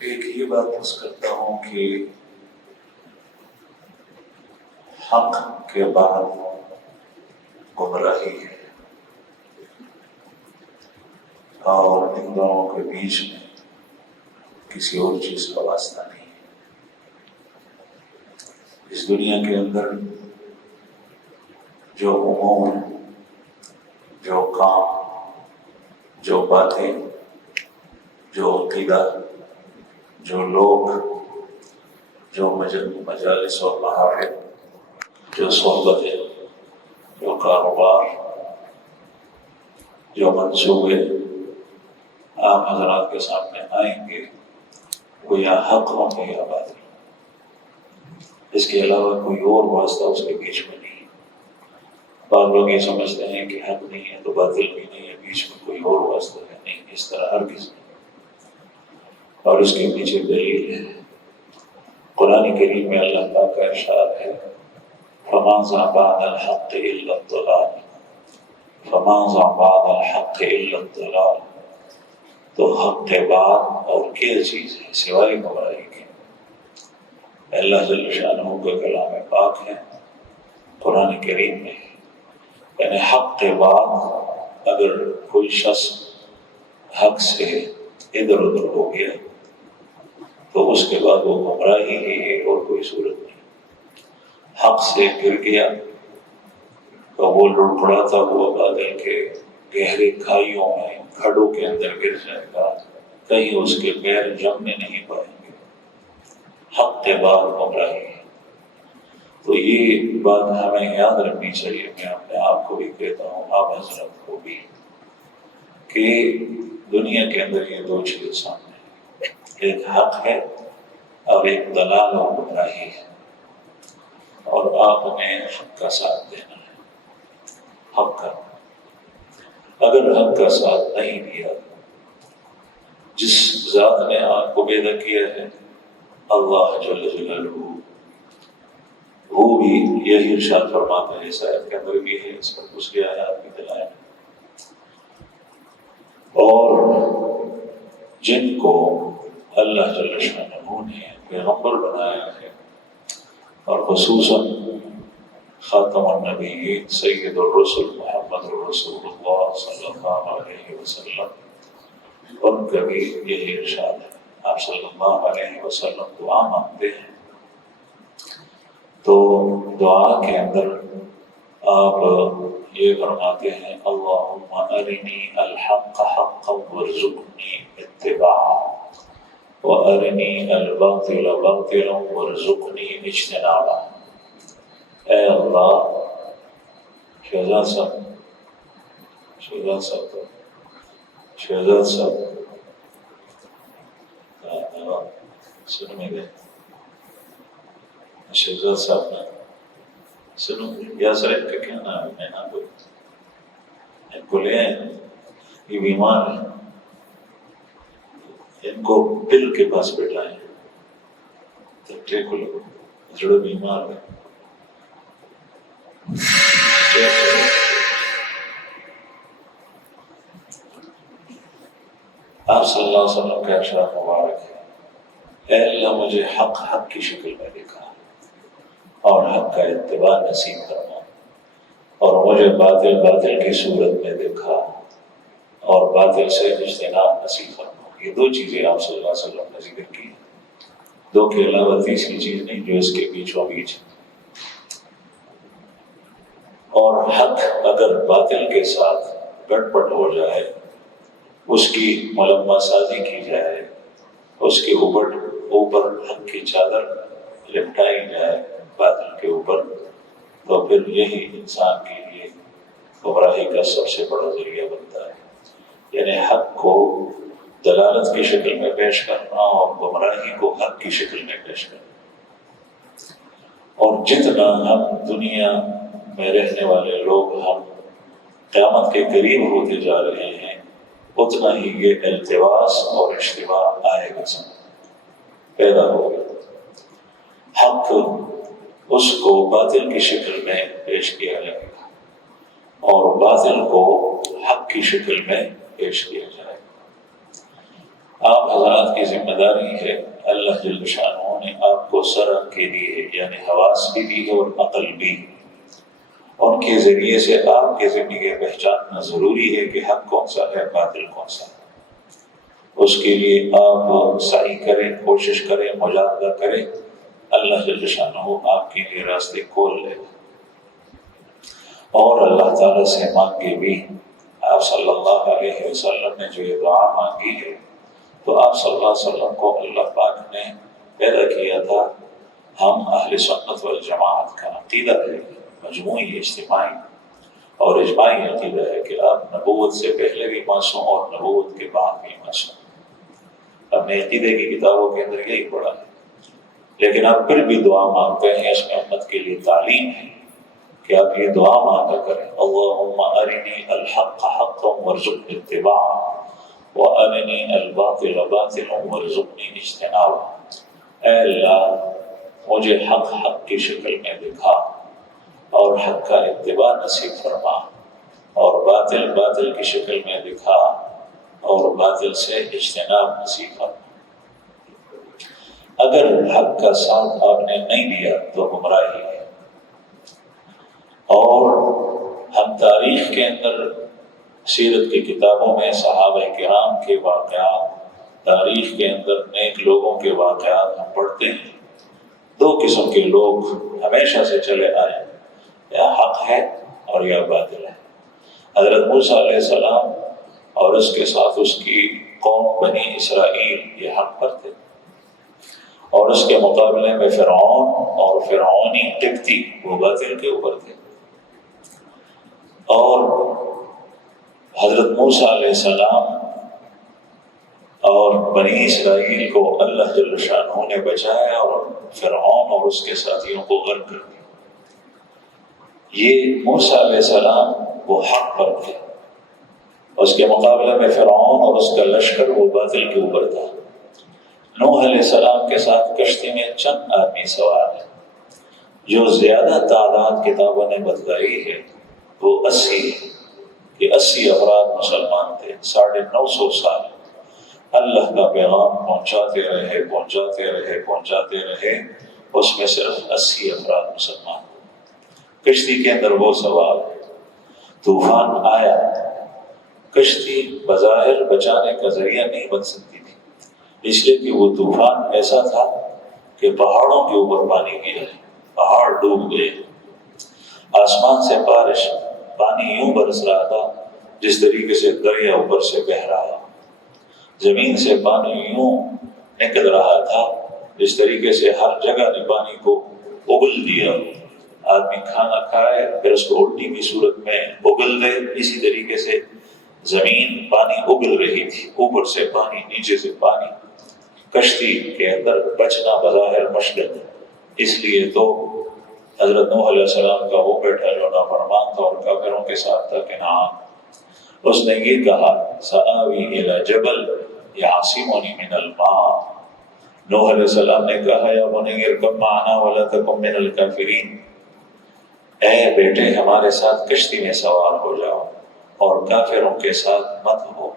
ایک یہ بات عرض کرتا ہوں کہ حق کے بعد گمراہی ہے اور ان دونوں کے بیچ میں کسی اور چیز کا واسطہ نہیں ہے۔ اس دنیا کے اندر جو امور، جو کام، جو باتیں، جو عقیدہ، جو لوگ، جو مجالس اور محافل، جو صحبتیں، جو کاروبار، جو منصوبے آپ حضرات کے سامنے آئیں گے وہ یا حق ہوں گے یا باطل، اس کے علاوہ کوئی اور واسطہ اس کے بیچ میں نہیں۔ بعض لوگ یہ سمجھتے ہیں کہ حق نہیں ہے تو باطل بھی نہیں ہے، بیچ میں کوئی اور واسطہ ہے، نہیں، اس طرح ہر کسی نہیں۔ اور اس کے پیچھے دلیل ہے، قرآن کریم میں اللہ پاک کا ارشاد ہے فَمَاذَا بَعْدَ الْحَقِّ إِلَّا الضَّلَالُ فَمَاذَا بَعْدَ الْحَقِّ إِلَّا الضَّلَالُ۔ تو حق کے بعد اور کیا چیز ہے سوائے گمراہی کے؟ اللہ جل شانہ کا کلام پاک ہے، قرآن کریم میں، یعنی حق کے بعد اگر کوئی شخص حق سے ادھر ادھر ہو گیا تو اس کے بعد وہ گمراہی ہی ہے اور کوئی صورت نہیں۔ حق سے گر گیا تو وہ لڑکڑاتا ہوا بادل کے گہرے کھائیوں میں، کھڈوں کے اندر گر جائے گا، کہیں اس کے پیر جمنے نہیں پائیں گے۔ حق کے بعد گمراہی ہے۔ تو یہ بات ہمیں یاد رکھنی چاہیے، میں اپنے آپ کو بھی کہتا ہوں، آپ حضرت کو بھی، کہ دنیا کے اندر یہ دو چیزیں سامنے ہیں، ایک حق ہے اور ایک دلال اور گمراہی ہے، اور آپ نے حق کا ساتھ دینا ہے۔ حق کا اگر حق کا ساتھ نہیں دیا، جس ذات نے آپ کو پیدا کیا ہے اللہ جل جلالہ، وہ بھی یہی ارشاد فرماتا ہے، اس آیت کے اندر بھی ہے، اس پر کچھ گیا ہے آپ کی دلائل، اور جن کو اللہ جل شانہ نے پیغمبر بنایا ہے، اور خصوصاً خاتم النبیین سید الرسل محمد رسول اللہ صلی اللہ علیہ وسلم، ان کا بھی یہی ارشاد ہے۔ آپ صلی اللہ علیہ وسلم دعا مانگتے ہیں تو دعا کے اندر آپ یہ فرماتے ہیں اللہم ارنی الحق حقا وارزقنی اتباعہ وارنی الباطل باطلا وارزقنی اجتنابہ۔ اے اللہ، شہزاد صاحب سن میں گئے، شہزاد صاحب نے سنو یا سر ان کا کیا نام ہے، میں نام بولوں، ان کو لے آئے، یہ بیمار ہیں، ان کو پل کے پاس بٹھائیں، تکڑے کو لگو، جڑے بیمار ہیں۔ آپ صلی اللہ علیہ وسلم کا ارشاد مبارک ہے، اے اللہ مجھے حق حق کی شکل میں دکھا اور حق کا اتباع نصیب کرنا، اور مجھے باطل باطل کی صورت میں دکھا اور باطل سے اجتناب نصیب کرنا۔ یہ دو چیزیں آپ صلی اللہ علیہ وسلم نے ذکر کی، دو کے علاوہ تیسری چیز نہیں جو اس کے بیچوں بیچ۔ اور حق اگر باطل کے ساتھ گٹ پٹ ہو جائے، اس کی ملمہ سازی کی جائے، اس کے اوپر حق کی چادر لپٹائی جائے باطل کے اوپر، تو پھر یہی انسان کے لیے گمراہی کا سب سے بڑا ذریعہ بنتا ہے۔ یعنی حق کو دلالت کی شکل میں پیش کرنا اور گمراہی کو حق کی شکل میں پیش کرنا۔ اور جتنا ہم دنیا میں رہنے والے لوگ ہم قیامت کے قریب ہوتے جا رہے ہیں، اتنا ہی یہ التباس اور اشتباہ آئے گا، پیدا ہوگا۔ حق اس کو باطل کی شکل میں پیش کیا جائے گا اور باطل کو حق کی شکل میں پیش کیا جائے گا۔ آپ حضرات کی ذمہ داری ہے، اللہ جل شانہ نے آپ کو سرا کے لیے یعنی حواس بھی دی ہے اور عقل بھی، ان کے ذریعے سے آپ کی زندگی پہچاننا ضروری ہے کہ حق کون سا ہے، باطل کون سا ہے۔ اس کے لیے آپ سعی کریں، کوشش کریں، مجاہدہ کریں، اللہ جل شانہ آپ کے لیے راستے کھول لے گا۔ اور اللہ تعالیٰ سے مانگے بھی، آپ صلی اللہ علیہ وسلم نے جو یہ دعا مانگی ہے، تو آپ صلی اللہ علیہ وسلم کو اللہ پاک نے پیدا کیا تھا۔ ہم اہل سنت والجماعت کا عقیدہ ہے، مجموعی اجتماعی اور اجماعی عقیدہ ہے کہ آپ نبوت سے پہلے بھی معصوم اور نبوت کے بعد بھی معصوم۔ ہم نے عقیدے کی کتابوں کے اندر یہی پڑھا ہے، لیکن آپ پھر بھی دعا مانگتے ہیں، اس میں امت کے لیے تعلیم ہے کہ آپ یہ دعا مانگا کریں، اللہم ارنی الحق حقا وارزقنی اتباعہ وارنی الباطل باطلا وارزقنی اجتنابہ۔ اے اللہ مجھے حق حق کی شکل میں دکھا اور حق کا اتباع نصیب فرما، اور باطل باطل کی شکل میں دکھا اور باطل سے اجتناب نصیب فرما۔ اگر حق کا ساتھ آپ نے نہیں دیا تو گمراہی ہے۔ اور ہم تاریخ کے اندر سیرت کی کتابوں میں صحابہ کرام کے واقعات، تاریخ کے اندر نیک لوگوں کے واقعات ہم پڑھتے ہیں۔ دو قسم کے لوگ ہمیشہ سے چلے آئے، یا حق ہے اور یا باطل ہے۔ حضرت موسیٰ علیہ السلام اور اس کے ساتھ اس کی قوم بنی اسرائیل یہ حق پر تھے، اور اس کے مقابلے میں فرعون اور فرعونی قبطی وہ باطل کے اوپر تھے۔ اور حضرت موسیٰ علیہ السلام اور بنی اسرائیل کو اللہ جل شانہ نے بچایا اور فرعون اور اس کے ساتھیوں کو غرق کر دیا۔ یہ موسیٰ علیہ السلام وہ حق پر تھے، اس کے مقابلے میں فرعون اور اس کا لشکر وہ باطل کے اوپر تھا۔ نوح علیہ السلام کے ساتھ کشتی میں چند آدمی سوار ہیں، جو زیادہ تعداد کتابوں نے بتلائی ہے وہ 80 ہے کہ 80 افراد مسلمان تھے۔ 950 سال اللہ کا پیغام پہنچاتے رہے، اس میں صرف 80 افراد مسلمان تھے۔ کشتی کے اندر وہ سوار ہے، طوفان آیا، کشتی بظاہر بچانے کا ذریعہ نہیں بن سکتی تھی، اس لیے کہ وہ طوفان ایسا تھا کہ پہاڑوں کے اوپر پانی گرا، پہاڑ ڈوب گئے، آسمان سے بارش، پانی یوں برس رہا تھا جس طریقے سے دریا اوپر سے بہہ رہا، زمین سے پانی یوں نکل رہا تھا جس طریقے سے ہر جگہ نے پانی کو اگل دیا۔ آدمی کھانا کھائے پھر اس کو الٹی کی صورت میں اگل دے، اسی طریقے سے زمین پانی اگل رہی تھی، اوپر سے پانی نیچے سے پانی، کشتی کے اندر بچنا بظاہر مشکل ہے۔ اس لیے تو حضرت نوح علیہ السلام کا وہ بیٹا جو نافرمان تھا اور کافروں کے ساتھ تھا کنعان، اس نے یہ کہا سآوی الی جبل یعصمنی من الماء۔ نوح علیہ السلام نے کہا یا بنی ارکب معنا ولا تکن من الکافرین، اے بیٹے ہمارے ساتھ کشتی میں سوار ہو جاؤ اور کافروں کے ساتھ مت ہو۔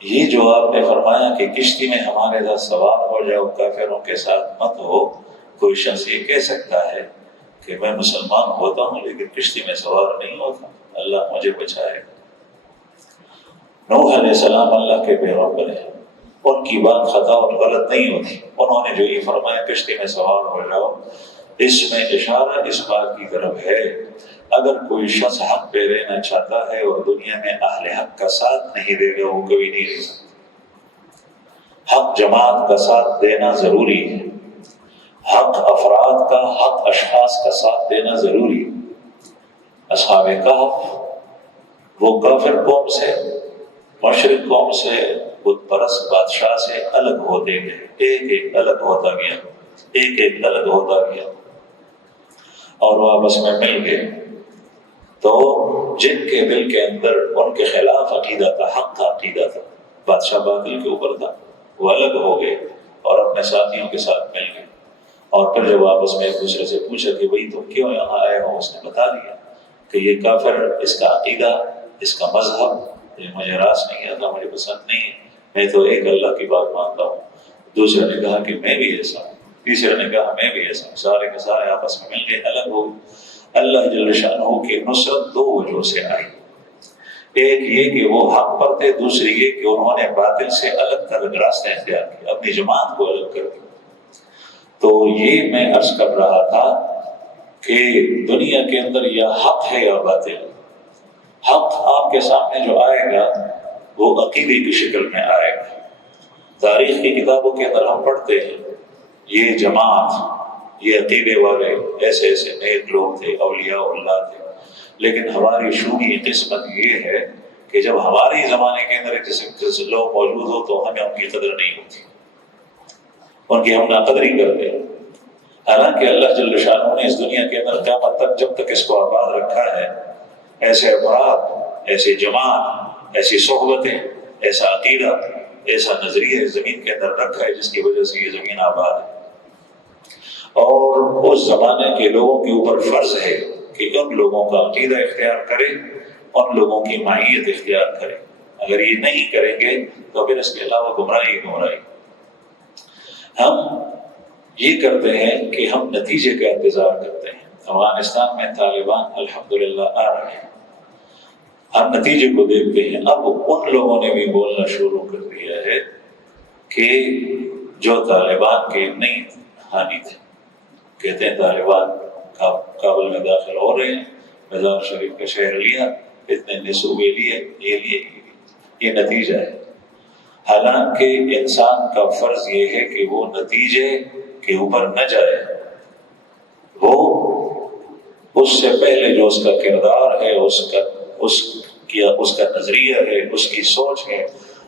یہ جو آپ نے فرمایا کہ کشتی میں ہمارے ساتھ سوار ہو جاؤ، کافروں کے ساتھ مت ہو، کوئی شخص یہ کہہ سکتا ہے کہ میں مسلمان ہوتا ہوں لیکن کشتی میں سوار نہیں ہوتا، اللہ مجھے بچائے گا۔ نوح علیہ السلام اللہ کے پیغمبر ہیں، ان کی بات خطا اور غلط نہیں ہوتی۔ انہوں نے جو یہ فرمایا کشتی میں سوار ہو جاؤ، اس میں اشارہ اس بات کی طرف ہے اگر کوئی شخص حق پہ رہنا چاہتا ہے اور دنیا میں اہل حق کا ساتھ نہیں دے گا، وہ کبھی نہیں رہ سکتا۔ حق جماعت کا ساتھ دینا ضروری ہے، حق افراد کا، حق اشخاص کا ساتھ دینا ضروری ہے۔ اصحاب کہف وہ کافر قوم سے، مشرک قوم سے، بت پرست بادشاہ سے الگ ہوتے گئے، ایک ایک الگ ہوتا گیا، ایک ایک الگ ہوتا گیا اور وہ آپس میں مل گئے۔ تو جن کے دل کے اندر ان کے خلاف عقیدہ تھا، حق کا عقیدہ تھا، بادشاہ باطل کے اوپر تھا، وہ الگ ہو گئے اور اپنے ساتھیوں کے ساتھ مل گئے۔ اور پھر جب آپس میں ایک دوسرے سے پوچھا کہ بھئی تم کیوں یہاں آئے ہو، اس نے بتا دیا کہ یہ کافر، اس کا عقیدہ، اس کا مذہب یہ مجھے راس نہیں آتا، مجھے پسند نہیں ہے، میں تو ایک اللہ کی بات مانتا ہوں. دوسرے نے کہا کہ میں بھی ایسا ہوں. تیسرے نے کہا میں بھی ایسا ہوں. سارے کے سارے آپس میں مل گئے، الگ ہو گئے. اللہ جل شانہ کی نصرت دو وجہ سے آئی. ایک یہ کہ وہ حق پر تھے، دوسری یہ کہ انہوں نے باطل سے الگ تھلگ راستہ اختیار کیا، اپنی جماعت کو الگ کر دیا. تو یہ میں عرض کر رہا تھا کہ دنیا کے اندر یا حق ہے یا باطل. حق آپ کے سامنے جو آئے گا وہ عقیدے کی شکل میں آئے گا. تاریخ کی کتابوں کے اندر ہم پڑھتے ہیں یہ جماعت، یہ عقیدے والے ایسے ایسے نیک لوگ تھے، اولیاء اللہ تھے. لیکن ہماری شومی قسمت یہ ہے کہ جب ہمارے زمانے کے اندر کسی لوگ موجود ہو تو ہمیں ان کی قدر نہیں ہوتی، ان کی ہم ناقدری کرتے ہیں. حالانکہ اللہ جل شانہ نے اس دنیا کے اندر قیامت تک جب تک اس کو آباد رکھا ہے، ایسے افراد، ایسے جماعت، ایسی صحبتیں، ایسا عقیدہ، ایسا نظریہ زمین کے اندر رکھا ہے جس کی وجہ سے یہ زمین آباد ہے. اور اس زمانے کے لوگوں کے اوپر فرض ہے کہ ان لوگوں کا عقیدہ اختیار کرے، ان لوگوں کی معیت اختیار کرے. اگر یہ نہیں کریں گے تو پھر اس کے علاوہ گمراہی گمراہی. ہم یہ کرتے ہیں کہ ہم نتیجے کا انتظار کرتے ہیں. افغانستان میں طالبان الحمدللہ آ رہے ہیں، ہم نتیجے کو دیکھتے ہیں. اب ان لوگوں نے بھی بولنا شروع کر دیا ہے کہ جو طالبان کے نہیں حامی تھے، کہتے ہیں طالبان کابل میں داخل ہو رہے ہیں، مزار شریف کا شہر لیا، اتنے نصوبے لیے، یہ نتیجہ ہے. حالانکہ انسان کا فرض یہ ہے کہ وہ نتیجے کے اوپر نہ جائے، وہ اس سے پہلے جو اس کا کردار ہے، اس کا نظریہ ہے، اس کی سوچ ہے،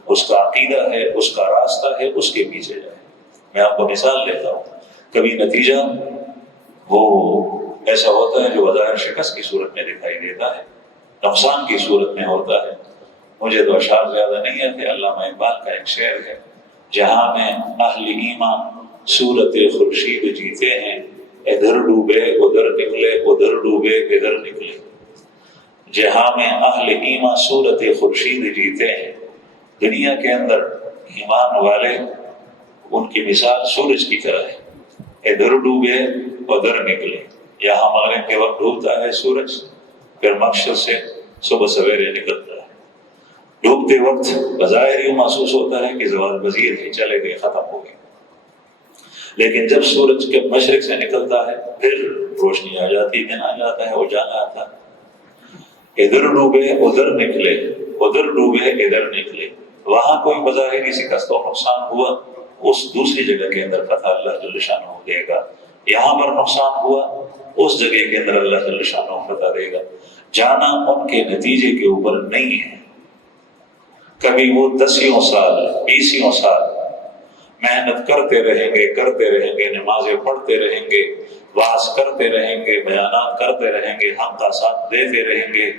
اس کا عقیدہ ہے، اس کا راستہ ہے، اس کے پیچھے جائے. میں آپ کو مثال دیتا ہوں. کبھی نتیجہ وہ ایسا ہوتا ہے جو بظاہر شکست کی صورت میں دکھائی دیتا ہے، نقصان کی صورت میں ہوتا ہے. مجھے تو اشعار زیادہ نہیں آتے. علامہ اقبال کا ایک شعر ہے، جہاں میں اہل ایمان صورت خورشید جیتے ہیں، ادھر ڈوبے ادھر نکلے، ادھر ڈوبے ادھر نکلے. جہاں میں اہل ایمان صورت خورشید جیتے ہیں. دنیا کے اندر ایمان والے، ان کی مثال سورج کی طرح ہے، ادھر ڈوبے ادھر نکلے. یہاں مغرب کے وقت ڈوبتا ہے سورج، پھر مقصد سے صبح سویرے نکلتا ہے. ڈوبتے وقت بظاہر یوں محسوس ہوتا ہے کہ زوال پذیر ہے، چلے گئے، ختم ہو گئے. لیکن جب سورج کے مشرق سے نکلتا ہے پھر روشنی آ جاتی، دن آ جاتا ہے، اجالا آتا ہے. ادھر ڈوبے ادھر نکلے، ادھر ڈوبے ادھر نکلے. وہاں کوئی بظاہر شکست و نقصان ہوا، اس دوسری جگہ کے اندر فتح اللہ جل شانہ دے گا. یہاں پر نقصان ہوا، اس جگہ کے اندر اللہ جل شانہ فتح دے گا. جانا ان کے نتیجے کے اوپر نہیں ہے. کبھی وہ 10 سال 20 سال محنت کرتے رہیں گے، نمازیں پڑھتے رہیں گے، واعظ کرتے رہیں گے، بیانات کرتے رہیں گے، حق کا ساتھ دیتے رہیں گے،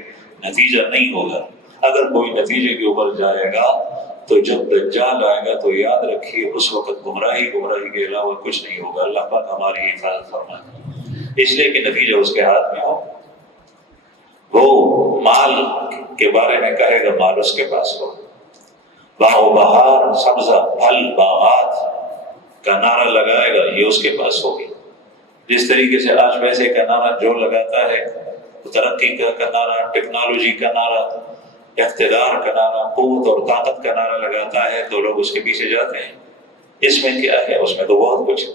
نتیجہ نہیں ہوگا. اگر کوئی نتیجے کے اوپر جائے گا تو جب دجال آئے گا تو یاد رکھیے اس وقت گمراہی کے علاوہ کچھ نہیں ہوگا. اللہ پاک ہماری حفاظت فرمائے، اس لیے کہ نتیجہ اس کے ہاتھ میں ہو. وہ مال کے بارے میں کہے گا، مال اس کے پاس ہو. باغ و بہار، سبزہ پھل باغات کا نعرہ لگائے گا، یہ اس کے پاس ہوگی. جس طریقے سے آج پیسے کا نعرہ جو لگاتا ہے، ترقی کا نعرہ، ٹیکنالوجی کا نعرہ، اقتدار کا نعرہ، قوت اور طاقت کا نعرہ لگاتا ہے تو لوگ اس کے پیچھے جاتے ہیں. اس میں کیا ہے؟ اس میں تو بہت کچھ.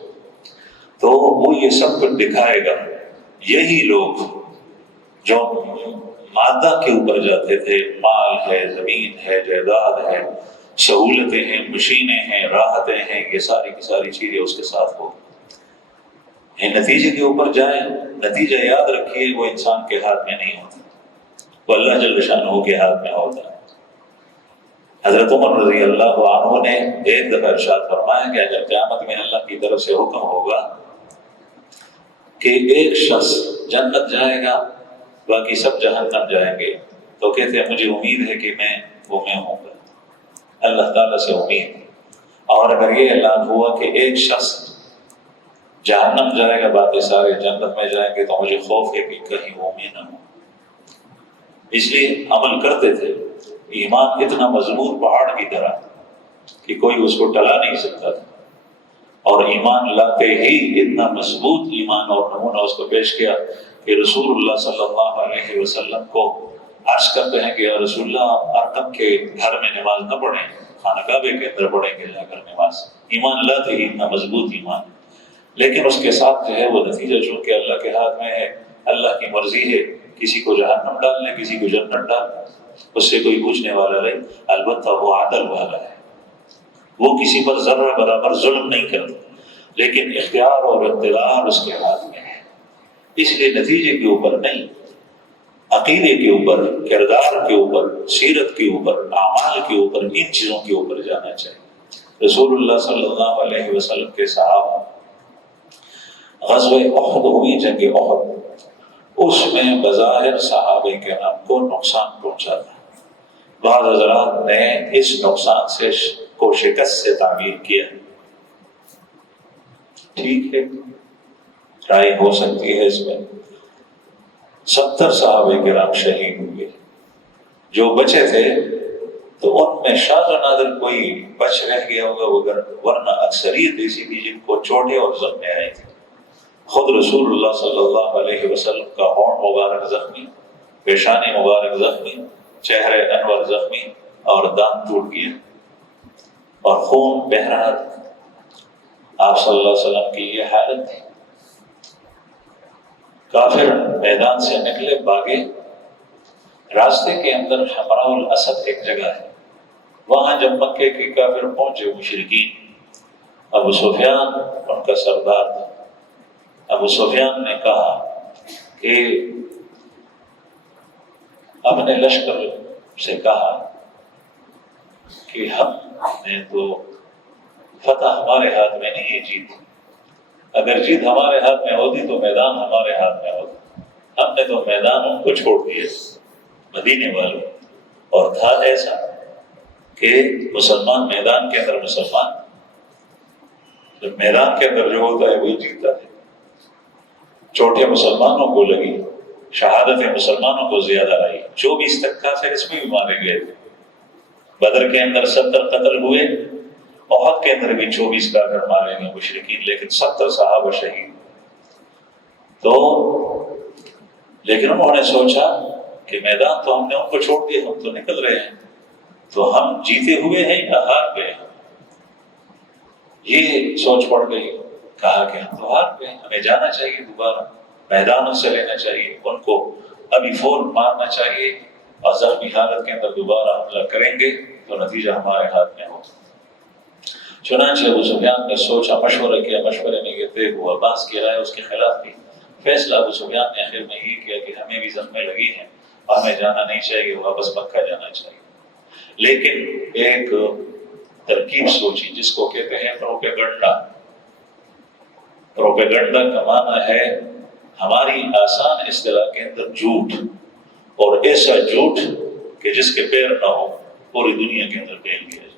تو وہ یہ سب کچھ دکھائے گا. یہی لوگ جو مادہ کے اوپر جاتے تھے، مال ہے، زمین ہے، جائیداد ہے، سہولتیں ہیں، مشینیں ہیں، راحتیں ہیں، یہ ساری کی ساری چیزیں اس کے ساتھ ہو. نتیجے کے اوپر جائیں. نتیجہ یاد رکھیے وہ انسان کے ہاتھ میں نہیں ہوتا، وہ اللہ جل شانہ کے ہاتھ میں ہوتا ہے. حضرت عمر رضی اللہ عنہ نے ایک دفعہ ارشاد فرمایا کہ اگر قیامت میں اللہ کی طرف سے حکم ہوگا کہ ایک شخص جنت جائے گا، باقی سب جہنم جائیں گے، تو کہتے ہیں مجھے امید ہے کہ میں ہوں گا. اللہ تعالیٰ سے امید. اور اگر یہ اعلان ہوا کہ ایک شخص جہنم جائے گا، باقی سارے جنت میں جائیں گے، تو مجھے خوف ہے کہ کہیں وہ میں نہ ہوں. اس لیے عمل کرتے تھے. ایمان اتنا مضبوط پہاڑ کی طرح کہ کوئی اس کو ٹلا نہیں سکتا تھا، اور ایمان لاتے ہی اتنا مضبوط ایمان اور نمونہ اس کو پیش کیا کہ رسول اللہ صلی اللہ علیہ وسلم کو عرض کرتے ہیں کہ یا رسول اللہ آپ ارقم کے گھر میں نماز نہ پڑھیں، خانہ کعبے کے اندر پڑھیں گے جا کر نماز۔ ایمان لاتے ہی اتنا مضبوط ایمان، لیکن اس کے ساتھ جو ہے وہ نتیجہ چونکہ اللہ کے ہاتھ میں ہے، اللہ کی مرضی ہے، کسی کو جہنم ڈالنے کسی کو جنت ڈالنے، اس سے کوئی پوچھنے والا نہیں، البتہ وہ عدل والا ہے، وہ کسی پر ذرہ برابر ظلم نہیں کرتا، لیکن اختیار اور اقتدار اس کے ہاتھ میں ہے۔ اس لیے نتیجے کے اوپر نہیں، عقیدے کے اوپر، کردار کے اوپر، سیرت کے اوپر، اعمال کے اوپر، ان چیزوں کے اوپر جانا چاہیے۔ رسول اللہ صلی اللہ علیہ وسلم کے صحابہ، غزوہ احد ہوئی، جنگ احد، اس میں بظاہر صحابہ کرام کو نقصان پہنچا تھا۔ بعض حضرات نے اس نقصان سے کو شکست سے تعبیر کیا، ٹھیک ہے، رائے ہو سکتی ہے اس میں۔ 70 صحابہ کرام شہید ہوئے، جو بچے تھے تو ان میں شاذ و نادر کوئی بچ رہ گیا ہوگا، ورنہ اکثریت ایسی تھی جن کو چوٹیں اور زخمیں آئے تھے۔ خود رسول اللہ صلی اللہ علیہ وسلم کا ہونٹ مبارک زخمی، پیشانی مبارک زخمی، چہرے انور زخمی، اور دانت ٹوٹ گیا اور خون بہہ رہا تھا۔ آپ صلی اللہ علیہ وسلم کی یہ حالت تھی۔ کافر میدان سے نکلے، بھاگے، راستے کے اندر حمراء الاسد ایک جگہ ہے، وہاں جب مکے کے کافر پہنچے مشرکین، ابو سفیان ان کا سردار تھا۔ ابو سفیان نے کہا کہ اپنے لشکر سے کہا کہ ہم نے تو فتح ہمارے ہاتھ میں نہیں ہے، جیت، اگر جیت ہمارے ہاتھ میں ہوتی تو میدان ہمارے ہاتھ میں ہوتا، ہم نے تو میدان ان کو چھوڑ دیا مدینے والوں، اور تھا ایسا کہ مسلمان میدان کے اندر، مسلمان جب میدان کے اندر جو ہوتا ہے وہی جیتتا ہے۔ چوٹیں مسلمانوں کو لگی، شہادتیں مسلمانوں کو زیادہ آئی، 24 تک کافر اس میں بھی مارے گئے تھے۔ بدر کے اندر 70 قتل ہوئے، احد کے اندر بھی 24 کافر مارے گئے مشرکین، لیکن 70 صحابہ شہید۔ تو لیکن انہوں نے سوچا کہ میدان تو ہم نے ان کو چھوڑ دیا، ہم تو نکل رہے ہیں، تو ہم جیتے ہوئے ہیں یا ہار گئے ہیں؟ یہ سوچ پڑ گئی۔ کہا کہ ہم تو ہار گئے، ہمیں جانا چاہیے، دوبارہ میدان سے لینا چاہیے، ان کو ابھی فور مارنا چاہیے، اور زخمی حالت کے اندر دوبارہ حملہ کریں گے تو نتیجہ ہمارے ہاتھ میں ہو۔ چنانچہ ابو سفیان نے سوچا، مشورہ کیا، مشورے میں یہ طے ہوا، عباس کی رائے اس کے خلاف تھی، فیصلہ ابو سفیان نے آخر میں یہ کیا کہ ہمیں بھی زخمیں لگی ہیں، ہمیں جانا نہیں چاہیے، واپس مکہ جانا چاہیے۔ لیکن ایک ترکیب سوچی جس کو کہتے ہیں پروپیگنڈا۔ پروپیگنڈا کا معنی ہے ہماری آسان اصطلاح کے اندر جھوٹ، اور ایسا جھوٹ کہ جس کے پیر نہ ہو، پوری دنیا کے اندر پھیل دیا جائے۔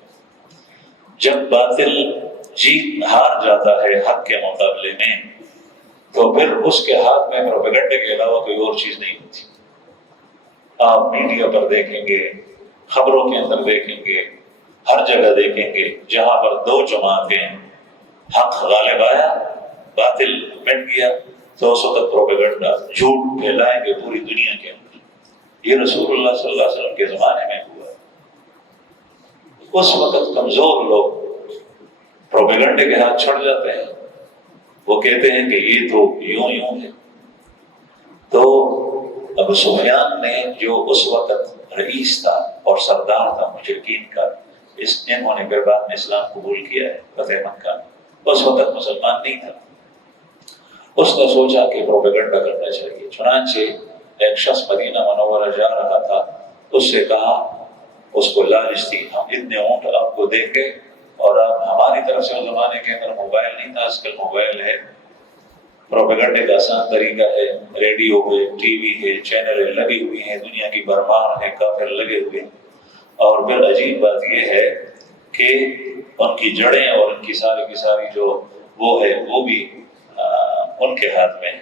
جب باطل جیت ہار جاتا ہے حق کے مقابلے میں، تو پھر اس کے ہاتھ میں پروپیگنڈے کے علاوہ کوئی اور چیز نہیں ہوتی۔ آپ میڈیا پر دیکھیں گے، خبروں کے اندر دیکھیں گے، ہر جگہ دیکھیں گے، جہاں پر دو جماعتیں، حق غالب آیا، باطل مٹ گیا، تو اس وقت پروپیگنڈا، جھوٹ پھیلائیں گے پوری دنیا کے اندر۔ یہ رسول اللہ صلی اللہ علیہ وسلم کے زمانے میں ہوا۔ اس وقت کمزور لوگ پروپیگنڈے کے ہاتھ چھڑ جاتے ہیں، وہ کہتے ہیں کہ یہ تو یوں یوں ہے۔ تو ابو سفیان نے جو اس وقت رئیس تھا اور سردار تھا مشرکین کا، انہوں نے پھر بعد میں اسلام قبول کیا ہے فتح مکہ میں، اس وقت مسلمان نہیں تھا۔ اس نے سوچا کہ پروپیگنڈا کرنا چاہیے، چنانچہ ایک شخص مدینہ منورہ جا رہا تھا، اس سے کہا، اس کو لالچ تھی، ہم اتنے اونٹ آپ کو دیں گے، اور آپ ہماری طرف سے، اس زمانے کے اندر موبائل نہیں تھا، آج کل موبائل ہے، پروپیگنڈے کا آسان طریقہ ہے، ریڈیو ہے، ٹی وی ہے، چینلیں لگی ہوئی ہیں، دنیا کی بھرمار ہے، کافر لگے ہوئے ہیں۔ اور پھر عجیب بات یہ ہے کہ ان کی جڑیں اور ان کی ساری جو وہ ہے، وہ بھی ان کے ہاتھ میں ہے۔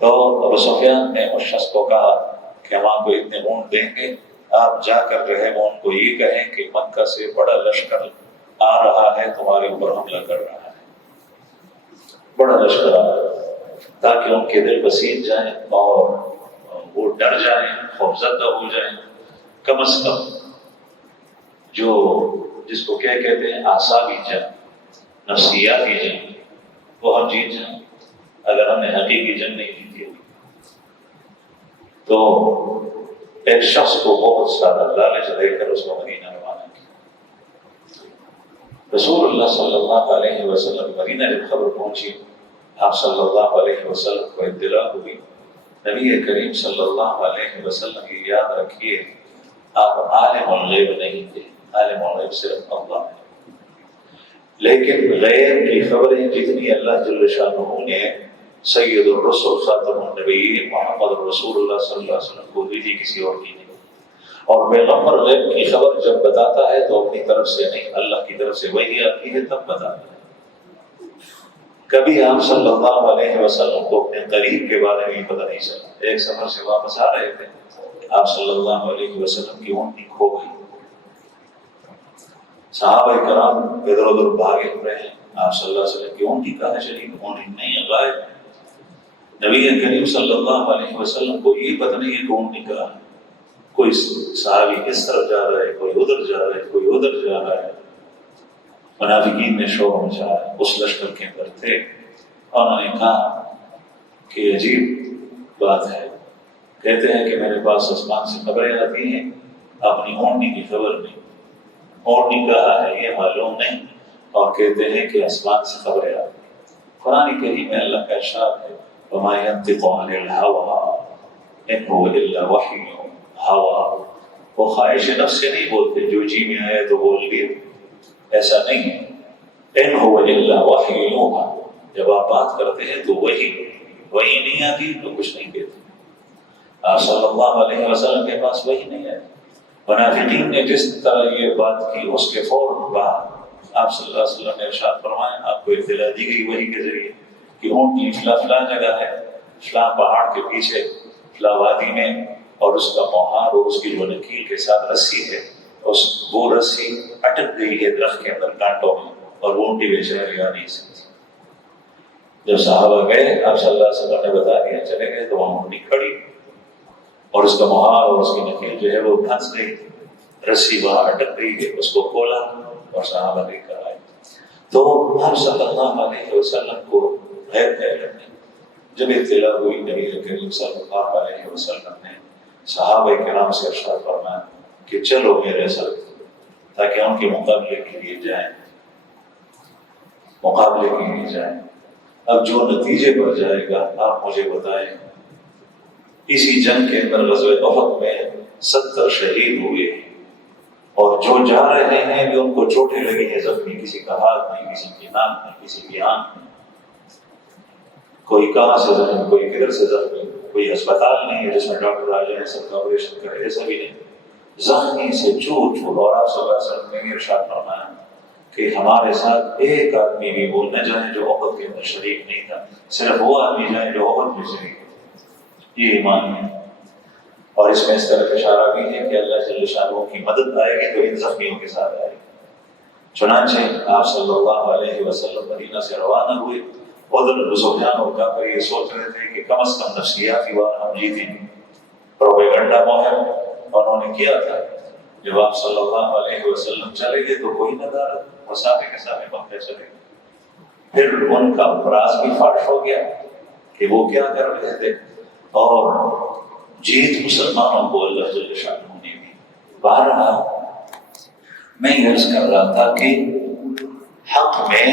تو ابو سفیان نے اس شخص کو کہا کہ ہم آپ کو اتنے اونٹ دیں گے، آپ جا کر جو ہے وہ ان کو یہ کہیں کہ مکہ سے بڑا لشکر آ رہا ہے، تمہارے اوپر حملہ کر رہا ہے، بڑا لشکر آ رہا ہے، تاکہ ان کے دل بسیج جائیں اور وہ ڈر جائیں، خوفزدہ ہو جائیں۔ کم از کم جو جس کو کیا کہتے ہیں اعصابی جنگ، نفسیاتی جنگ، وہ ہم جیت جائیں۔ اگر ہم نے حقیقی جنگ نہیں جیتی ہوئی تو ایک شخص کو بہت سارا لالچ دے کر اس کو مدینہ روانہ کیا۔ رسول اللہ صلی اللہ علیہ وسلم مدینہ جب خبر پہنچی، آپ صلی اللہ علیہ وسلم کو اطلاع ہوئی، نبی کریم صلی اللہ علیہ وسلم یہ یاد رکھیے آپ عالم الغیب نہیں تھے، عالم الغیب صرف اللہ ہے، لیکن غیر کی خبریں جتنی اللہ جل شانہ نے سید الرسل خاتم النبیین محمد رسول اللہ صلی اللہ علیہ وسلم کو دی تھی، کسی اور کی نہیں۔ اور پیغمبر غیب کی خبر جب بتاتا ہے تو اپنی طرف سے نہیں، اللہ کی طرف سے وہی آتی ہے تب بتاتا ہے۔ کبھی آپ صلی اللہ علیہ وسلم کو اپنے قریب کے بارے میں پتہ نہیں چلا۔ ایک سفر سے واپس آ رہے تھے، آپ صلی اللہ علیہ وسلم کی اونٹنی کھو گئی، صحابہ کرام ادھر ادھر بھاگے ہوئے ہیں، آپ صلی اللہ علیہ وسلم کی اونٹنی کہاں چلی؟ اونٹنی نہیں، غائب۔ نبی کریم صلی اللہ علیہ وسلم کو یہ پتہ نہیں ہے کہ اونٹنی کہاں ہے۔ کوئی صحابی اس طرف جا رہا ہے، کوئی ادھر جا رہا ہے، کوئی ادھر جا رہا ہے۔ منافقین نے شور مچایا، اس لشکر کے اندر تھے، انہوں نے کہا کہ عجیب بات ہے، کہتے ہیں کہ میرے پاس آسمان سے خبریں آتی ہیں، اپنی اونٹنی کی خبر نہیں، اونٹنی کہاں ہے یہ معلوم نہیں، اور کہتے ہیں کہ آسمان سے خبریں آتی ہیں۔ قرآن کریم میں اللہ کا ارشاد ہے وَمَا يَنطِقُ عَنِ الْهَوَىٰ إِنْ هُوَ إِلَّا وَحْيٌ يُوحَىٰ۔ وہ خواہش نفس سے نہیں بولتے، جو جی میں آئے تو بول لیے، ایسا نہیں ہے۔ إِنْ هُوَ إِلَّا وَحْيٌ يُوحَىٰ، جب آپ بات کرتے ہیں تو وہی نہیں آتی تو کچھ نہیں کہتے۔ آپ صلی اللہ علیہ وسلم کے پاس وہی نہیں آئی۔ منافقین نے جس طرح یہ بات کی، اس کے فوراً بعد آپ صلی اللہ علیہ وسلم نے ارشاد فرمایا، آپ کو اطلاع دی گئی وحی کے ذریعے کہ اونٹنی فلاں جگہ ہے، فلاں پہاڑ کے پیچھے، فلاں وادی میں، اور اس کا موہار اور اس کی جو نکیل کے ساتھ رسی ہے، وہ رسی اٹک گئی ہے درخت کے اندر کانٹوں میں، اور وہ اونٹنی بیچارے آ نہیں سکتی۔ جب صحابہ گئے، آپ صلی اللہ علیہ وسلم نے بتا دیا، چلے گئے تو وہاں اونٹنی کھڑی اور اس کا موہار اور اس کی نکیل جو ہے وہ پھنس گئی، رسی وہاں اٹک گئی ہے، اس کو کھولا اور صحابہ لے کر آئے۔ تو ہم صلی اللہ علیہ وسلم کو غیر علم ہے۔ جب اطلاع ہوئی، نبی کریم صلی اللہ علیہ وسلم نے صحابہ کرام سے ارشاد فرمایا کہ چلو میرے ساتھ، تاکہ ان کے مقابلے کے لیے جائیں، مقابلے کے لیے جائیں۔ اب جو نتیجے پر جائے گا آپ مجھے بتائیں۔ اسی جنگ کے اندر غزوہ احد میں 70 شہید ہوئے، اور جو جا رہے ہیں بھی ان کو چوٹیں لگی ہیں، زخمی، کسی کا ہاتھ نہیں، کسی کی ناک نہیں، کسی کی آنکھ نہیں، کوئی کہاں سے زخمی، کوئی کدھر سے زخمی، کوئی ہسپتال نہیں ہے جس میں ڈاکٹر آ جائیں سب کا آپریشن کرے، ایسا بھی نہیں، زخمی سے چور۔ اور آپ صلی اللہ علیہ وسلم نے ارشاد فرمایا کہ ہمارے ساتھ ایک آدمی بھی وہ نہ جائے جو احد کے اندر شریک نہیں تھا، صرف وہ آدمی جائے جو احد میں شریک تھا۔ یہ ایمان ہے۔ اور اس میں اس طرح اشارہ بھی ہے کہ اللہ جل شانہ کی مدد آئے گی تو ان زخمیوں کے ساتھ آئے گی۔ چنانچہ آپ صلی اللہ علیہ وسلم مدینہ سے روانہ ہوئے۔ ادھر ابو سفیان اور کافر یہ سوچ رہے تھے کہ کم از کم نفسیاتی بار ہم جیتیں گے۔ پروپیگنڈا مہم انہوں نے کیا تھا۔ جب آپ صلی اللہ علیہ وسلم چلے گئے تو کوئی نہ دار وہ سامنے کے سامنے مکہ چلے گئے۔ پھر ان کا راز بھی فاش ہو گیا کہ وہ کیا کر رہے تھے، اور جیت مسلمانوں کو اللہ جل شانہ نے دی۔ بہرحال میں یہ عرض کر رہا تھا کہ حق میں،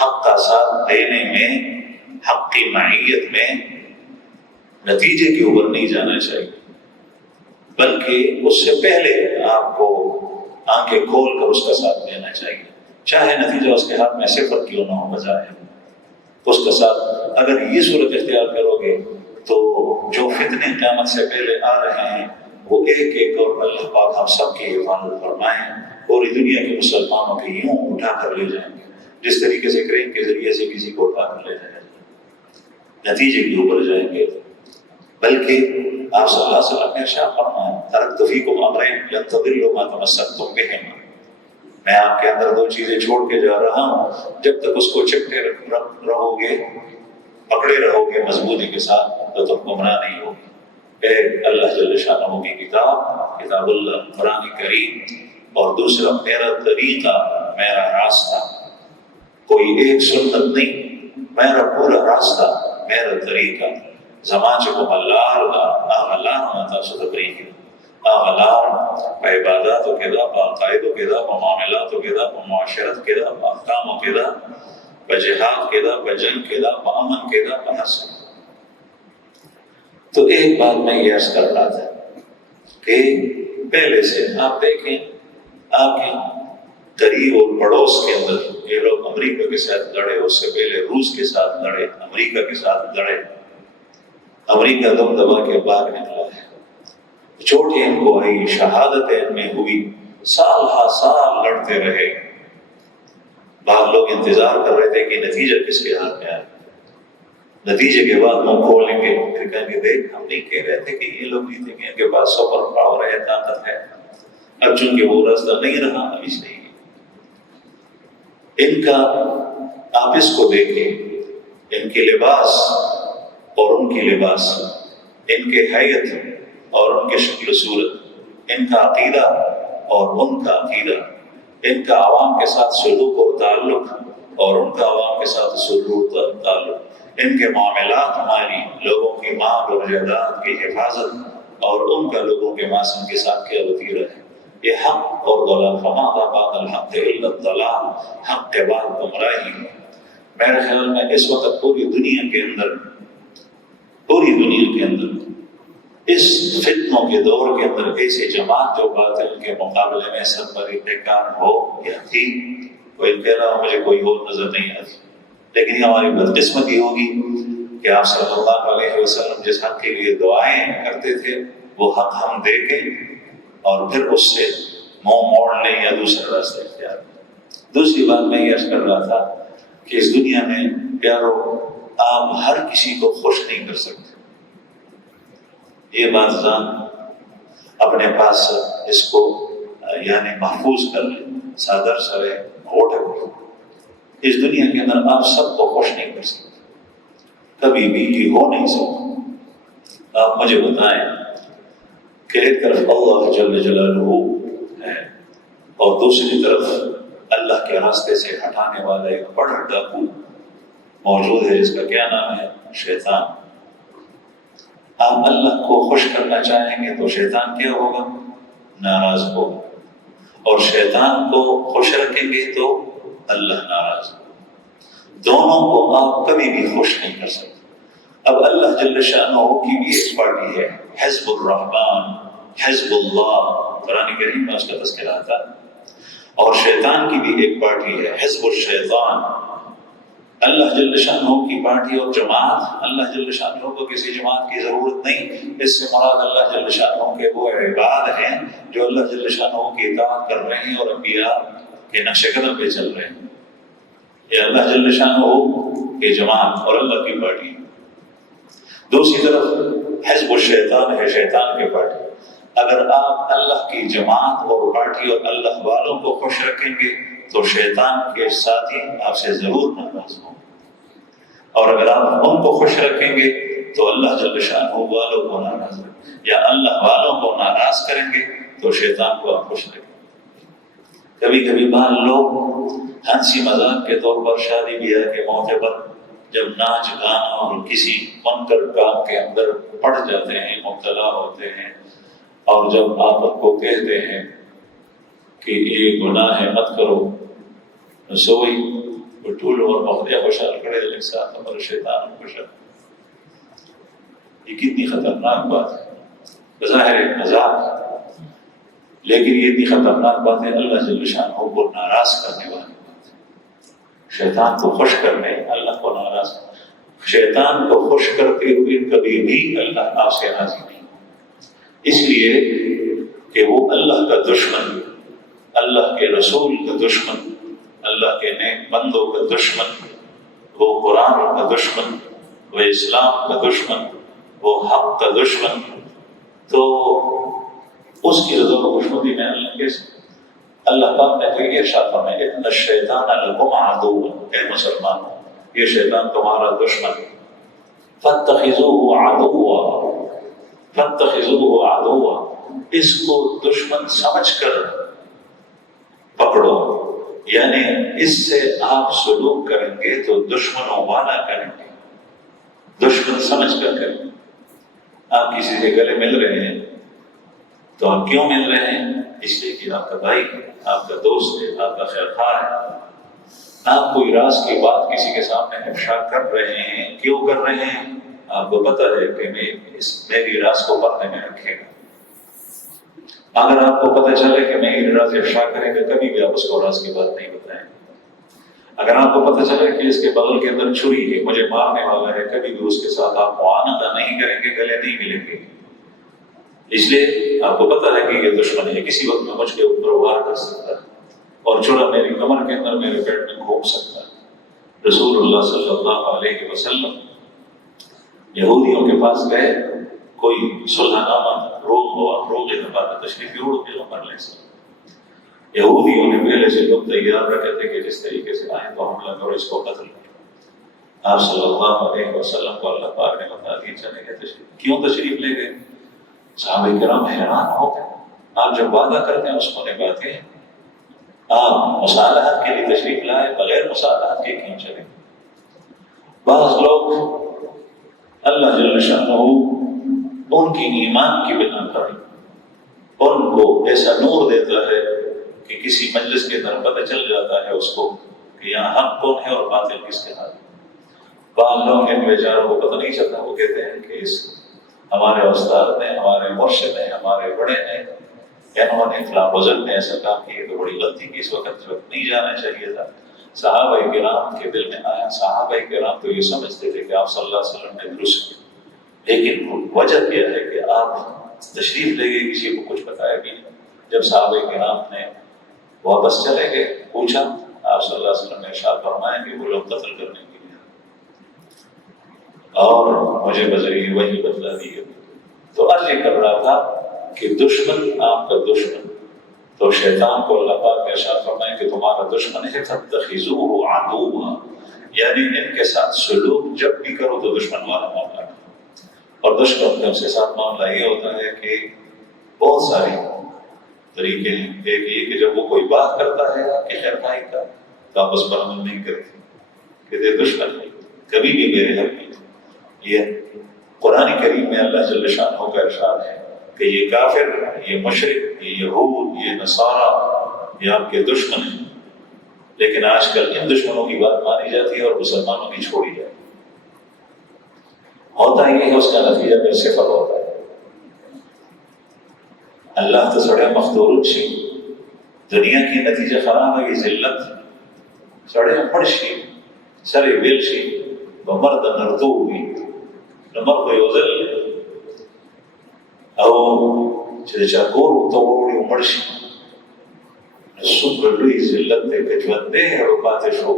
حق کا ساتھ دینے میں، حق کی معیت میں نتیجے کے اوپر نہیں جانا چاہیے، بلکہ اس سے پہلے آپ کو آنکھیں کھول کر اس کا ساتھ دینا چاہیے، چاہے نتیجہ اس کے ہاتھ میں صفر کیوں نہ ہو بجائے اس کا ساتھ۔ اگر یہ صورت اختیار کرو گے تو جو فتنے قیامت سے پہلے آ رہے ہیں وہ ایک ایک اور اللہ پاک ہم سب کی حفاظت فرمائیں، پوری دنیا کے مسلمانوں کے یوں اٹھا کر لے جائیں گے جس طریقے سے کریم کے ذریعے سے کسی کو اٹھا کر لے جائیں گے، نتیجے کے اوپر جائیں گے۔ بلکہ آپ صلی اللہ علیہ وسلم نے ارشاد فرمایا ترکت فیکم امرین لن تضلوا ما تمسکتم بہما، میں آپ کے اندر 2 چیزیں چھوڑ کے جا رہا ہوں، جب تک اس کو چپٹے رہو گے، پکڑے رہو گے مضبوطی کے ساتھ، تو تم گمراہ نہیں ہوگے۔ ایک اللہ جل شانہ کی کتاب، کتاب اللہ قرآن کریم، اور دوسرا میرا طریقہ، میرا راستہ، کوئی ایک سنت نہیں، میرا پورا راستہ، میرا طریقہ۔ زمانچکم اللہ اغلار ماتا صدقریہ اغلار عباداتو کدا، عقائدو کدا، معاملاتو کدا، معاشرت کدا، احکامو کدا، بجہاد کدا، بجنگ کدا، بامن کدا، بحسن۔ تو ایک بات میں یہ عرض کر رہا تھا کہ پہلے سے آپ دیکھیں آپ کے قریب اور پڑوس کے اندر یہ لوگ امریکہ کے ساتھ لڑے، اس سے پہلے روس کے ساتھ لڑے، امریکہ کے ساتھ لڑے، امریکہ دم دبا کے باہر نکلا ہے، چوٹیں ان کو آئی، شہادتیں ان میں ہوئی، سال ہا سال لڑتے رہے۔ بعض لوگ انتظار کر رہے تھے کہ نتیجہ کس کے ہاتھ میں آئے، نتیجے کے بعد ہم کھولیں گے، پھر کہیں گے دیکھ ہم نہیں کہہ رہے تھے کہ یہ لوگ نہیں تھے کہ ان کے پاس سپر پاور ہے، طاقت ہے، اب چونکہ وہ راستہ نہیں رہا، اب اس لیے ان کا آپ اس کو دیکھیں، ان کے لباس اور ان کی لباس، ان کے حیت اور ان کے شکل و صورت، ان کا عقیدہ اور ان کا عقیدہ، ان کا عوام کے ساتھ سلوک اور تعلق اور ان کا عوام کے ساتھ سلوک اور تعلق، ان کے معاملات مالی، لوگوں کی مال اور جائیداد کی حفاظت اور ان کا لوگوں کے معصوم کے ساتھ کیا وتیرہ ہے۔ یہ حق اور ضلال، فماذا بعد الحق الا الضلال، حق کے بعد گمراہی۔ میرے خیال میں اس وقت پوری دنیا کے اندر اس فتنوں کے دور کے اندر ایسی جماعت جو باطل کے مقابلے میں سربری ٹیکان ہو یا تھی، کوئی کہہ رہا ہو مجھے کوئی اور نظر نہیں آتی، لیکن یہ ہماری بدقسمتی ہوگی کہ آپ صلی اللہ علیہ وسلم جس حق کے لیے دعائیں کرتے تھے وہ حق ہم دیکھیں اور پھر اس سے منہ موڑ لیں یا دوسرا راستہ اختیار کریں۔ دوسری بات میں یہ عرض کر رہا تھا کہ اس دنیا میں پیارو آپ ہر کسی کو خوش نہیں کر سکتے، یہ بات جان اپنے پاس اس کو یعنی محفوظ کر لیں، صادر سرے گھوٹ۔ اس دنیا کے اندر آپ سب کو خوش نہیں کر سکتے، کبھی بھی یہ ہو نہیں سکتا۔ آپ مجھے بتائیں کہ ایک طرف اللہ جل جلالہ ہے اور دوسری طرف اللہ کے راستے سے ہٹانے والا ایک بڑا ڈاکو موجود ہے جس کا کیا نام ہے؟ شیطان۔ آپ اللہ کو خوش کرنا چاہیں گے تو شیطان کیا ہوگا؟ ناراض ہوگا، اور شیطان کو خوش رکھیں گے تو اللہ ناراض ہوگا۔ دونوں کو آپ کبھی بھی خوش نہیں کر سکتے۔ اب اللہ جل شانہ کی بھی ایک پارٹی ہے، حزب الرحمن، حزب اللہ، قرآن کریم میں اس کا تذکرہ آتا ہے، اور شیطان کی بھی ایک پارٹی ہے، حزب الشیطان۔ اللہ جل شانہ کی پارٹی اور جماعت، اللہ جل شانہ کو کسی جماعت کی ضرورت نہیں، اس سے مراد اللہ جل شانہ کے وہ عباد ہیں جو اللہ جل شانہ کی اطاعت کر رہے ہیں اور انبیاء کے نقش قدم پہ چل رہے ہیں۔ یہ اللہ جل شانہ کی جماعت اور اللہ کی پارٹی۔ دوسری طرف حزب الشیطان ہے، شیطان کی پارٹی۔ اگر آپ اللہ کی جماعت اور پارٹی اور اللہ والوں کو خوش رکھیں گے تو شیطان کے ساتھی آپ سے ضرور ناراض ہوں، اور اگر آپ ان کو خوش رکھیں گے تو اللہ جل شانہ والوں کو ناراض کریں گے، یا اللہ والوں کو ناراض کریں گے تو شیطان کو آپ خوش رکھیں گے۔ کبھی کبھی بعض لوگ ہنسی مذاق کے طور پر شادی بیاہ کے موقع پر جب ناچ گانا اور کسی منکر کام کے اندر پڑ جاتے ہیں، مبتلا ہوتے ہیں، اور جب آپ کو کہتے ہیں کہ یہ گناہ ہے مت کرو، سوئی ٹول اور مخدیا خوشحال کھڑے دل ساتھ ہمارے شیطان خوشحال۔ یہ کتنی خطرناک بات ہے، بظاہر ایک مذاق، لیکن یہ اتنی خطرناک بات ہے، اللہ جل شانہ کو ناراض کرنے والی بات ہے۔ شیطان کو خوش کرنے، اللہ کو ناراض، شیطان کو خوش کرتے ہوئے کبھی بھی اللہ آپ سے راضی نہیں، اس لیے کہ وہ اللہ کا دشمن، اللہ کے رسول کا دشمن، اللہ کے نیک بندوں کا دشمن، وہ قرآن کا دشمن، وہ اسلام کا دشمن، وہ حق کا دشمن، تو اس کی رضا و خوشنودی میں اللہ پاک نے تو یہ ارشاد فرمایا ان الشیطان لکم عدو، اے مسلمان یہ شیطان تمہارا دشمن، فاتخذوه عدوا، فاتخذوه عدوا، اس کو دشمن سمجھ کر پکڑو، یعنی اس سے آپ سلوک کریں گے تو دشمنوں والا کریں گے، دشمن سمجھ کر کریں گے۔ آپ کسی سے گلے مل رہے ہیں تو آپ کیوں مل رہے ہیں؟ اس لیے کہ آپ کا بھائی ہے، آپ کا دوست ہے، آپ کا خیر خواہ ہے۔ آپ کوئی راز کی بات کسی کے سامنے افشا کر رہے ہیں، کیوں کر رہے ہیں؟ آپ کو پتہ ہے کہ میری راز کو پردے میں رکھے گا۔ اگر آپ کو پتہ چلے کہ میری راز افشا کرے گا، کبھی بھی آپ اس کو راز کی بات نہیں بتائیں۔ اگر آپ کو پتہ چلے کہ اس کے بغل کے اندر چھری ہے، مجھے مارنے والا ہے، کبھی بھی اس کے ساتھ آپ معاہدہ نہیں کریں گے، گلے نہیں ملیں گے، اس لیے آپ کو پتہ ہے کہ یہ دشمن ہے، کسی وقت میں مجھ کے اوپر وار کر سکتا ہے اور چھڑا میری کمر کے اندر میرے پیٹ میں گھوم سکتا ہے۔ رسول اللہ صلی اللہ علیہ وسلم یہودیوں کے پاس گئے، کوئی صلح نامہ روگ تشریف پیغمبر علیہ السلام، یہودیوں نے پہلے سے لوگ تیار رکھے تھے کہ جس طریقے سے آئیں تو حملہ کرو، اس کو قتل کرو۔ آپ صلی اللہ علیہ وسلم کو اللہ پاک نے بتا دی، چلے گئے تشریف، کیوں تشریف لے گئے؟ صحابہ کرام حیران ہو گئے، آپ جب وعدہ کرتے ہیں اس کو نبھاتے ہیں، آپ مصالحت کے لیے تشریف لائے، بغیر مصالحت کے کیوں چلے؟ بعض لوگ اللہ جل شانہ ان کی ایمان کی بنا پر ان کو ایسا نور دیتا ہے کہ کسی مجلس کے اندر پتہ چل جاتا ہے اس کو کہ یہاں حق کون ہے اور باطل کس کے ہاتھ ہے۔ بعض لوگ ان بیچاروں کو پتہ نہیں چلتا، وہ کہتے ہیں کہ ہمارے استاد نے، ہمارے مرشد نے، ہمارے بڑے نے، یا انہوں نے فلاں بزرگ نے ایسا کام کیا تو بڑی غلطی کی، اس وقت نہیں جانا چاہیے تھا۔ صحابہ کرام کے دل میں آیا، صحابہ کرام تو یہ سمجھتے تھے کہ آپ صلی اللہ علیہ وسلم نے درست کیا، لیکن وجہ کیا ہے کہ آپ تشریف لے گئے، کسی کو کچھ بتایا بھی نہیں۔ جب صحابہ کرام نے واپس چلے گئے، پوچھا، آپ صلی اللہ علیہ وسلم نے ارشاد فرمایا کہ وہ لوگ قتل کرنے کے لیے اور مجھے بذریعہ وہی بدلا دی گئی۔ تو عرض یہ کر رہا تھا کہ دشمن آپ کا دشمن، تو شیطان کو اللہ پاک نے ارشاد فرمایا کہ تمہارا دشمن ہے، فاتخذوه عدوا، یعنی ان کے ساتھ سلوک جب بھی کرو تو دشمن والا معاملہ کرو۔ اور دشمن کے ساتھ معاملہ یہ ہوتا ہے کہ بہت سارے طریقے ہیں۔ ایک یہ کہ جب وہ کوئی بات کرتا ہے کہ خیر خواہی کا تو آپ اس پر عمل نہیں کرتے، کہ دشمن نہیں، کبھی بھی میرے حق نہیں۔ یہ قرآن کریم میں اللہ جل شانہ کا ارشاد ہے کہ یہ کافر، یہ مشرک، یہ یہود، یہ نصارہ، یہ آپ کے دشمن ہیں، لیکن آج کل ان دشمنوں کی بات مانی جاتی ہے اور مسلمانوں کی چھوڑی جاتی ہے۔ ہوتا یہ ہے، اس کا نتیجہ پھر صفر ہوتا ہے۔ اللہ تو سڑے مختور شی، دنیا کی نتیجہ خراب ہے، ذلت سڑے پڑشی سرے ویل شی بمرد نردو ہوئی نمر کو یوزل او چرچا گور تو وڑی مرشی سوپر لوی ذلت دے کجوان دے ہے وقات شو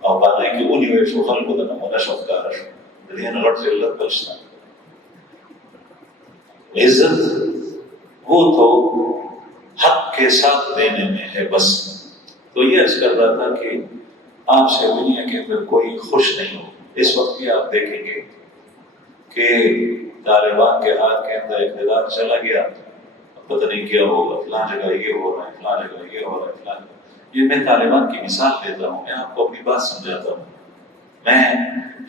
او بانے کی اونی وے شو خلق دا نمونا شفکار شو دین غٹ ذلت بلشتا۔ عزت وہ تو حق کے ساتھ دینے میں ہے بس۔ تو یہ عرض کر رہا تھا کہ آپ سے دنیا کے اندر کوئی خوش نہیں ہو۔ اس وقت بھی آپ دیکھیں گے کہ طالبان کے ہاتھ کے اندر اقتدار چلا گیا، پتہ نہیں کیا ہوگا، فلاں جگہ یہ ہو رہا ہے، فلاں جگہ یہ ہو رہا ہے، فلاں جگہ۔ یہ میں طالبان کی مثال دیتا ہوں، میں آپ کو اپنی بات سمجھاتا ہوں۔ میں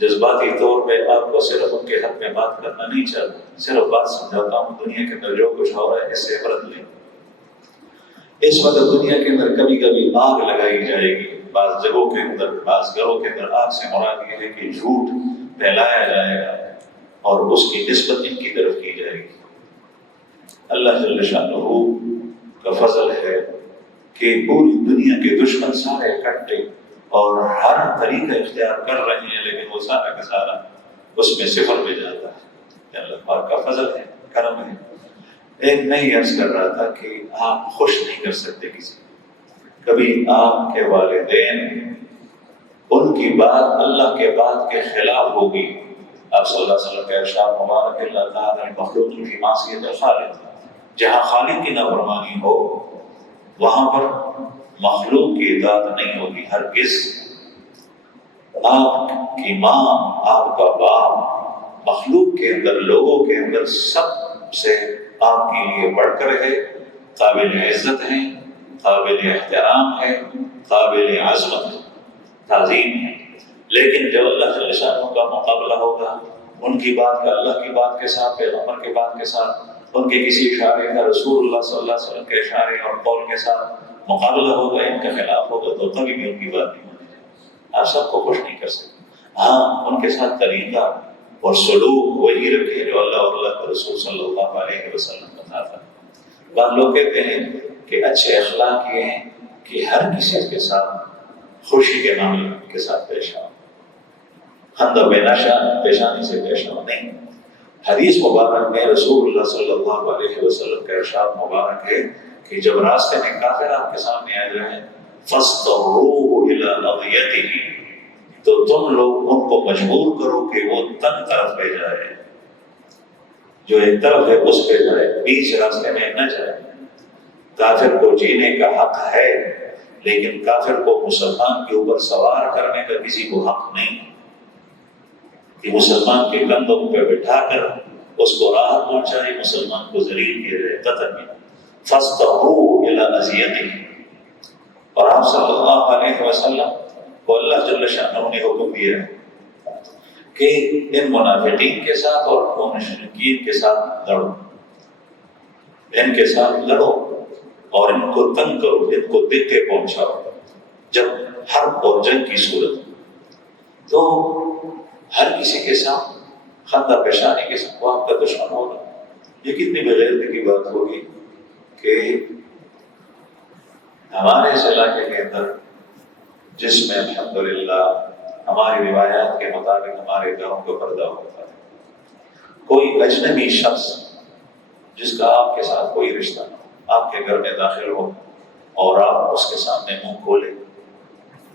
جذباتی طور پہ آپ کو صرف ان کے حق میں بات کرنا نہیں چاہتا، صرف بات سمجھاتا ہوں۔ دنیا کے اندر جو کچھ ہو رہا ہے اس سے عبرت لیں۔ اس وقت دنیا کے اندر کبھی کبھی آگ لگائی جائے گی، بعض جگہوں کے اندر، بعض گھروں کے اندر آگ سے مراد یہ ہے کہ جھوٹ پھیلایا جائے گا اور اس کی نسبت ان کی طرف کی جائے گی۔ اللہ جل شانہ کا فضل ہے کہ پوری دنیا کے دشمن سارے اکٹھے اور ہر طریقہ اختیار کر رہے ہیں، لیکن وہ سارا کا سارا اس میں صفر پہ جاتا ہے۔ اللہ پاک کا فضل ہے، کرم ہے۔ ایک میں یہ عرض کر رہا تھا کہ آپ خوش نہیں کر سکتے کسی، کبھی آپ کے والدین ان کی بات اللہ کے بات کے خلاف ہوگی آپ صلی اللہ علیہ وسلم کا ارشاد مبارک ہے اللہ تعالیٰ مخلوق کی معصیت الخالق، جہاں خالق کی نافرمانی ہو وہاں پر مخلوق کی اطاعت نہیں ہوگی ہرگز۔ آپ کی ماں، آپ کا باپ مخلوق کے اندر، لوگوں کے اندر سب سے آپ کے لیے بڑھ کر ہے، قابل عزت ہیں، قابل احترام ہے، قابل عظمت ہے، تعظیم ہے۔ لیکن جب اللہ جل شانہ کا مقابلہ ہوگا، ان کی بات کا اللہ کی بات کے ساتھ، پیغمبر کی بات کے ساتھ، ان کے کسی اشارے کا رسول اللہ صلی اللہ علیہ وسلم کے اشارے اور قول کے ساتھ مقابلہ ہوگا، ان کے خلاف ہوگا، تو کبھی بھی ان کی بات نہیں مانی جائے۔ آپ سب کو خوش نہیں کر سکتے، ہاں ان کے ساتھ طریقہ اور سلوک وہی رکھے جو اللہ اور اللہ کے رسول صلی اللہ علیہ وسلم بتاتا ہے۔ بعض لوگ کہتے ہیں کہ اچھے اخلاق یہ ہیں کہ ہر کسی کے ساتھ خوشی کے معاملے کے ساتھ پیش آؤ، خندہ بے نشہ پیشانی سے پیش آؤ، نہیں۔ حدیث مبارک میں رسول اللہ صلی اللہ علیہ وسلم کا ارشاد مبارک ہے کہ جب راستے میں کافر آپ کے سامنے آ جائیں فَاسْتَرُوهُ إِلَىٰ أَضْيَتِهِ، تو تم لوگ ان کو مجبور کرو کہ وہ تنگ طرف پہ جائے، جو ایک طرف ہے اس پہ جائے، بیچ راستے میں نہ جائے۔ کافر کو جینے کا حق ہے، لیکن کافر کو مسلمان کے اوپر سوار کرنے کا کسی کو حق نہیں کہ مسلمان کے کندھوں پہ بٹھا کر اس کو راحت پہنچائے، مسلمان کو ذلیل کیا جائے، قطعاً نہیں۔ فَاسْتَرُوهُ إِلَىٰ أَضْيَتِهِ، اور آپ صلی اللہ علیہ وسلم کو اللہ جل شانہ نے حکم دیا ہے کہ ان منافقین کے ساتھ اور مشرکین کے ساتھ لڑو، ان کے ساتھ لڑو اور ان کو تنگ کرو، ان کو دکے پہنچاؤ۔ جب حرب اور جنگ کی صورت تو ہر کسی کے ساتھ خندہ پیشانی کے ساتھ وہ آپ کا دشمن ہوگا۔ یہ کتنی بغیرتی کی بات ہوگی کہ ہمارے اس علاقے کے اندر جس میں الحمدللہ ہماری روایات کے مطابق ہمارے گھروں کا پردہ ہوتا ہے، کوئی اجنبی شخص جس کا آپ کے ساتھ کوئی رشتہ نہ ہو آپ کے گھر میں داخل ہو اور آپ اس کے سامنے منہ کھولے،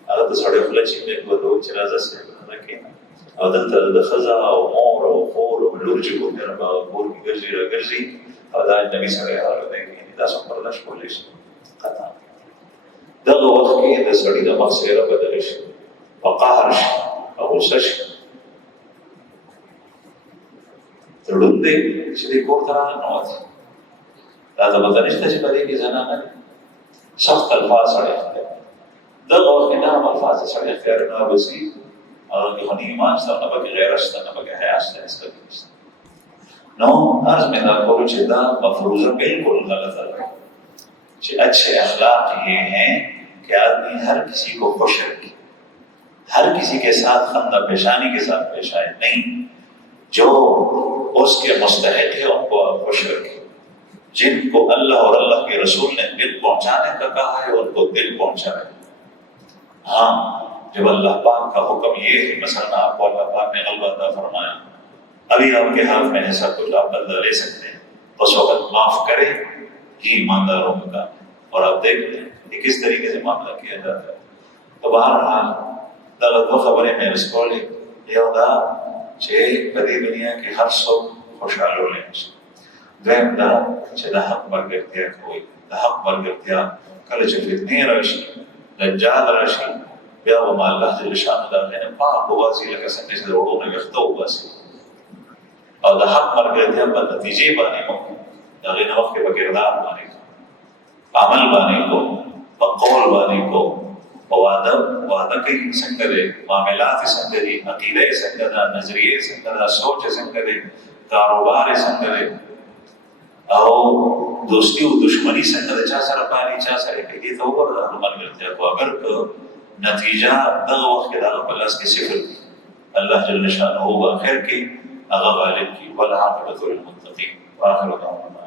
اگر تو سڑے فلچی میں کو دو چرازہ سے رکھیں اور دنتر دخزا او مور او خور او لرجی کو میرا با مور کی گرزی را گرزی اور داج نبی صلی اللہ علیہ وسلم کی دا سم پردش کھولیش قطع دغه وخت کې د سړي د مخ څېره بدله شي په قهر شي په غوسه شي، ړوند دی چې دې کور ته راننوځي، دا ته پته نشته چې په دې کې زنانه دي، سخت الفاظ سړی اختیار دغه وخت کې دا الفاظ سړی اختیار نه وبسي اور خو ایمان شته نه پکې غیرت شته نه پکې حیا شته هېڅ نشته۔ نو عرض میں دا کولو چې دا مفروضه بالکل غلطه ده کہ اچھے اخلاق یہ ہیں کہ آدمی ہر کسی کو خوش رکھے، ہر کسی کے ساتھ خندہ پیشانی کے ساتھ پیش آئے، نہیں، جو اس کے مستحق ہے ان کو خوش رکھے، جن کو اللہ اور اللہ کے رسول نے دل پہنچانے کا کہا ہے ان کو دل پہنچائے۔ ہاں جب اللہ پاک کا حکم یہ ہے، مثلا آپ کو اللہ پاک نے غلبہ عطا فرمایا، ابھی آپ کے ہاتھ میں ایسا کچھ آپ بدلہ لے سکتے ہیں، اس وقت معاف کریں، یہ ایمانداروں کا کام ہے۔ اور آپ دیکھتے ہیں کہ کس طریقے سے معاملہ کیا جاتا ہے۔ تو بہرحال دغه خبرې مې رسولې، یو دا چې په دې دنیا کې هر څوک خوشحاله ولی شي، دویم دا چې د حق ملګرتیا کوئ، د حق ملګرتیا کله چې فتنې راشي، دجال راشي، بیا به الله جل شانه د هغې نه پاک وباسي لکه څنګه چې د وړو نه ویښته وباسي، او د حق ملګرتیا په نتیجې باندې مو د هغې نه مخکې په کردار باندې عمل باندې کو، په قول باندې کو، په وعده کوي څنګه دی، معاملات څنګه دي، عقیده څنګه ده، نظریې څنګه ده، سوچ څنګه دی، کاروبار څنګه دی، او دوستی او دشمنی څنګه ده، چا سره پالي چا سره کوي، ته وګوره د ملګرتیا کو اگر نتیجه دغه وخت کې دغه په لاس کې صفر الله جل شانه هو اخر کې هغه غالب کی والعاقبة للمتقین. واخر دعوانا